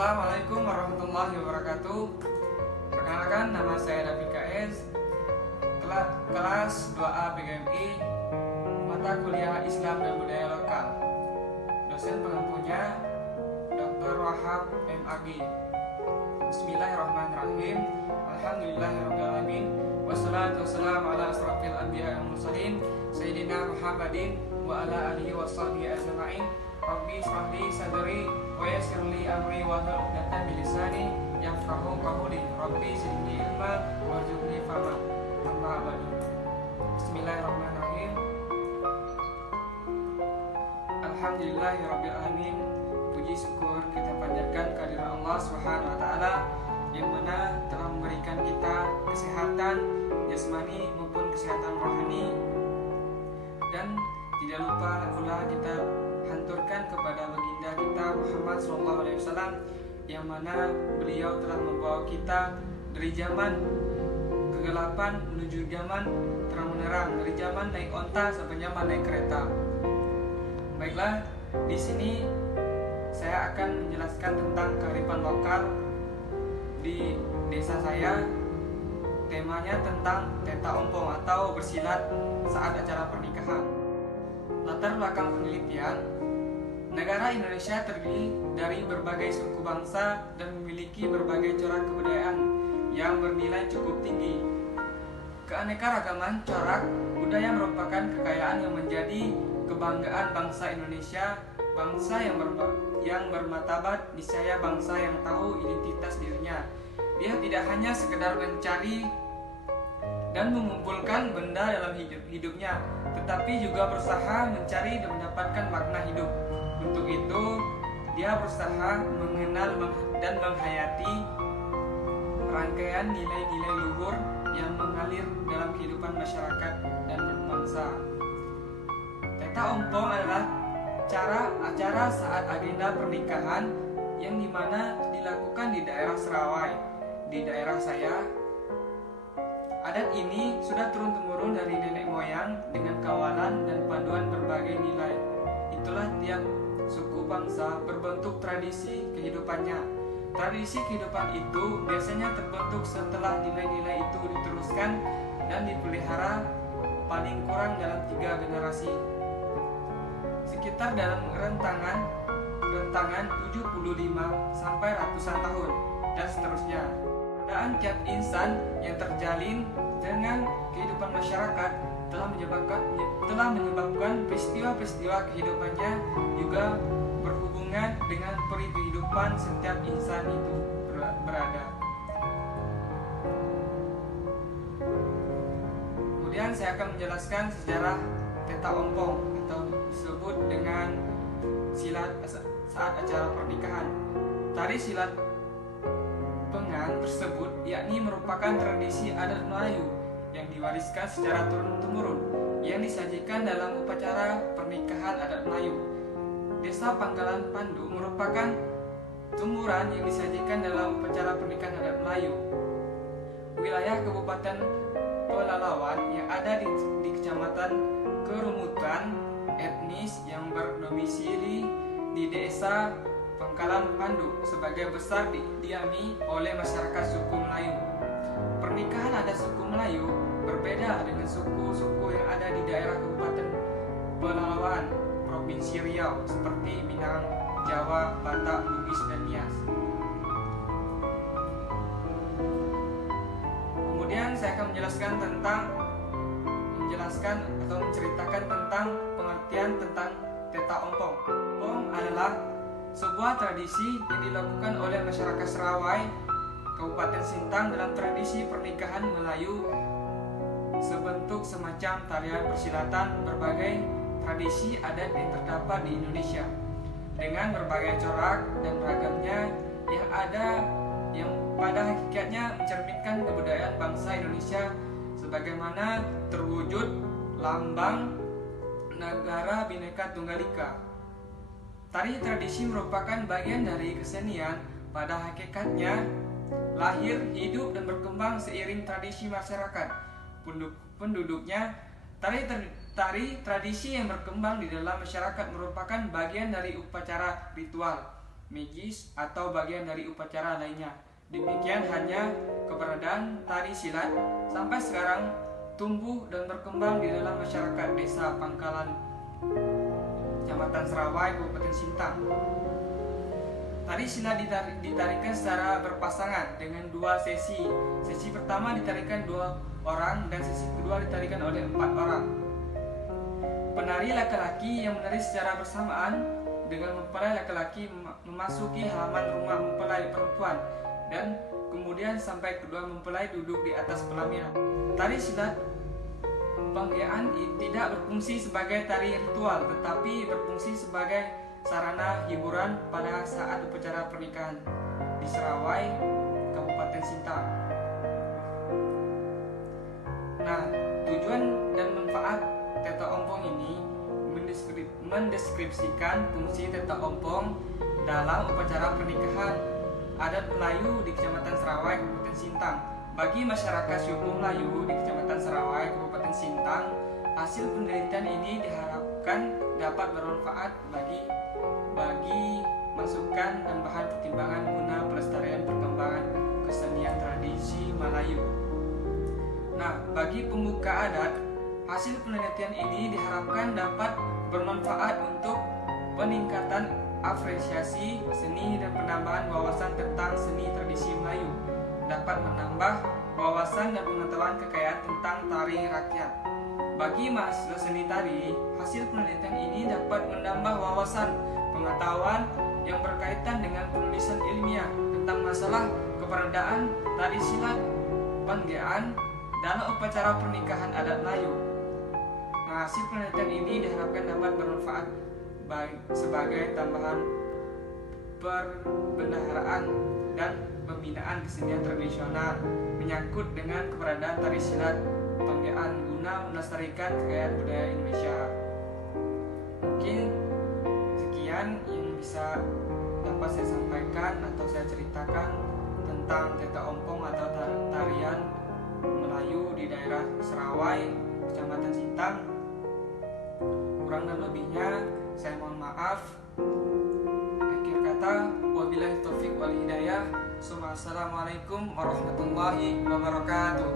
Assalamualaikum warahmatullahi wabarakatuh. Perkenalkan, nama saya David KS, kelas 2A PGMI, mata kuliah Islam dan Budaya Lokal. Dosen pengampunya Dr. Wahab MAG. Bismillahirrahmanirrahim. Alhamdulillahirrahmanirrahim. Wassalatu wassalamu ala asrafil anbiya wal mursalin Sayyidina Muhammadin wa ala alihi wa sahbihi ajma'in. Rabbi shrah li sadri wa yassir li amri wa hlul 'uqdatam min lisani yafqahu qawli. Rabbi zidni ilma warzuqni fahma. Amma ba'du. Bismillahirrahmanirrahim. Alhamdulillahirabbil alamin. Puji syukur kita panjatkan kehadirat Allah Subhanahu wa taala yang mana telah memberikan kita kesehatan jasmani maupun kesehatan rohani, dan tidak lupa pula kita hanturkan kepada baginda kita Muhammad SAW, yang mana beliau telah membawa kita dari zaman kegelapan menuju zaman terang menerang, dari zaman naik onta sampai zaman naik kereta. Baiklah, di sini saya akan menjelaskan tentang kearifan lokal di desa saya. Temanya tentang teta ompong atau bersilat saat acara pernikahan. Latar belakang penelitian: negara Indonesia terdiri dari berbagai suku bangsa dan memiliki berbagai corak kebudayaan yang bernilai cukup tinggi. Keanekaragaman corak budaya merupakan kekayaan yang menjadi kebanggaan bangsa Indonesia, bangsa yang bermartabat, niscaya bangsa yang tahu identitas dirinya. Dia tidak hanya sekedar mencari dan mengumpulkan benda dalam hidupnya, tetapi juga berusaha mencari dan mendapatkan makna hidup. Untuk itu, dia berusaha mengenal dan menghayati rangkaian nilai-nilai luhur yang mengalir dalam kehidupan masyarakat dan berbangsa. Teta ompong adalah acara saat agenda pernikahan yang dimana dilakukan di daerah Serawai. Di daerah saya, adat ini sudah turun-temurun dari nenek moyang dengan kawalan dan panduan berbagai nilai. Itulah tiap suku bangsa berbentuk tradisi kehidupannya. Tradisi kehidupan itu biasanya terbentuk setelah nilai-nilai itu diteruskan dan dipelihara paling kurang dalam 3 generasi. Sekitar dalam rentangan 75 sampai ratusan tahun dan seterusnya. Keadaan tiap insan yang terjalin dengan kehidupan masyarakat telah menyebabkan peristiwa-peristiwa kehidupannya juga berhubungan dengan peri kehidupan setiap insan itu berada. Kemudian saya akan menjelaskan sejarah teta ompong atau disebut dengan silat saat acara pernikahan. Tari silat pengan tersebut yakni merupakan tradisi adat Melayu yang diwariskan secara turun-temurun yang disajikan dalam upacara pernikahan adat Melayu. Desa Pangkalan Pandu merupakan tumburan yang disajikan dalam upacara pernikahan adat Melayu. Wilayah Kabupaten Pelalawan yang ada di Kecamatan Kerumutan etnis yang berdomisili di Desa Pangkalan Pandu sebagai besar didiami oleh masyarakat suku Melayu. Pernikahan adat suku Melayu berbeda dengan suku-suku yang ada di daerah Kabupaten Pelalawan, Provinsi Riau seperti Minang, Jawa, Batak, Bugis, dan Nias. Kemudian saya akan menceritakan tentang pengertian tentang teta ompong. Ompong adalah sebuah tradisi yang dilakukan oleh masyarakat Serawai, Kabupaten Sintang dalam tradisi pernikahan Melayu sebentuk semacam tarian persilatan. Berbagai tradisi adat yang terdapat di Indonesia dengan berbagai corak dan ragamnya yang pada hakikatnya mencerminkan kebudayaan bangsa Indonesia sebagaimana terwujud lambang negara Bhinneka Tunggal Ika. Tari tradisi merupakan bagian dari kesenian. Pada hakikatnya lahir, hidup, dan berkembang seiring tradisi masyarakat penduduknya. Tari tradisi yang berkembang di dalam masyarakat merupakan bagian dari upacara ritual magis atau bagian dari upacara lainnya. Demikian hanya keberadaan tari silat sampai sekarang tumbuh dan berkembang di dalam masyarakat desa Pangkalan, Kecamatan Serawai, Kabupaten Sintang. Tari silat ditarikan secara berpasangan dengan 2 sesi. Sesi pertama ditarikan 2 orang dan sesi kedua ditarikan oleh 4 orang. Penari laki-laki yang menari secara bersamaan dengan mempelai laki-laki memasuki halaman rumah mempelai perempuan dan kemudian sampai kedua mempelai duduk di atas pelaminan. Tari silat Panggean tidak berfungsi sebagai tari ritual, tetapi berfungsi sebagai sarana hiburan pada saat upacara pernikahan di Serawai, Kabupaten Sintang. Nah, tujuan dan manfaat teta ompong ini mendeskripsikan fungsi teta ompong dalam upacara pernikahan adat Melayu di Kecamatan Serawai, Kabupaten Sintang. Bagi masyarakat suku Melayu di Kecamatan Serawai, Kabupaten Sintang, hasil penelitian ini diharapkan dapat bermanfaat bagi masukan dan bahan pertimbangan guna pelestarian perkembangan kesenian tradisi Melayu. Nah, bagi pemuka adat, hasil penelitian ini diharapkan dapat bermanfaat untuk peningkatan apresiasi seni dan penambahan wawasan tentang seni tradisi Melayu, dapat menambah wawasan dan pengetahuan kekayaan tentang tari rakyat. Bagi mahasiswa seni tari, hasil penelitian ini dapat menambah wawasan pengetahuan yang berkaitan dengan penulisan ilmiah tentang masalah keberadaan tari silat Panggean dalam upacara pernikahan adat Melayu. Nah, hasil penelitian ini diharapkan dapat bermanfaat sebagai tambahan perbendaharaan dan pembinaan kesenian tradisional menyangkut dengan keberadaan tari silat Panggean guna melestarikan kekayaan budaya Indonesia. Mungkin sekian yang bisa dapat saya sampaikan atau saya ceritakan tentang teta ompong atau tarian Melayu di daerah Serawai, Kecamatan Sintang. Kurang dan lebihnya saya mohon maaf. Akhir kata, wabillahi taufik wal hidayah. Assalamualaikum warahmatullahi wabarakatuh.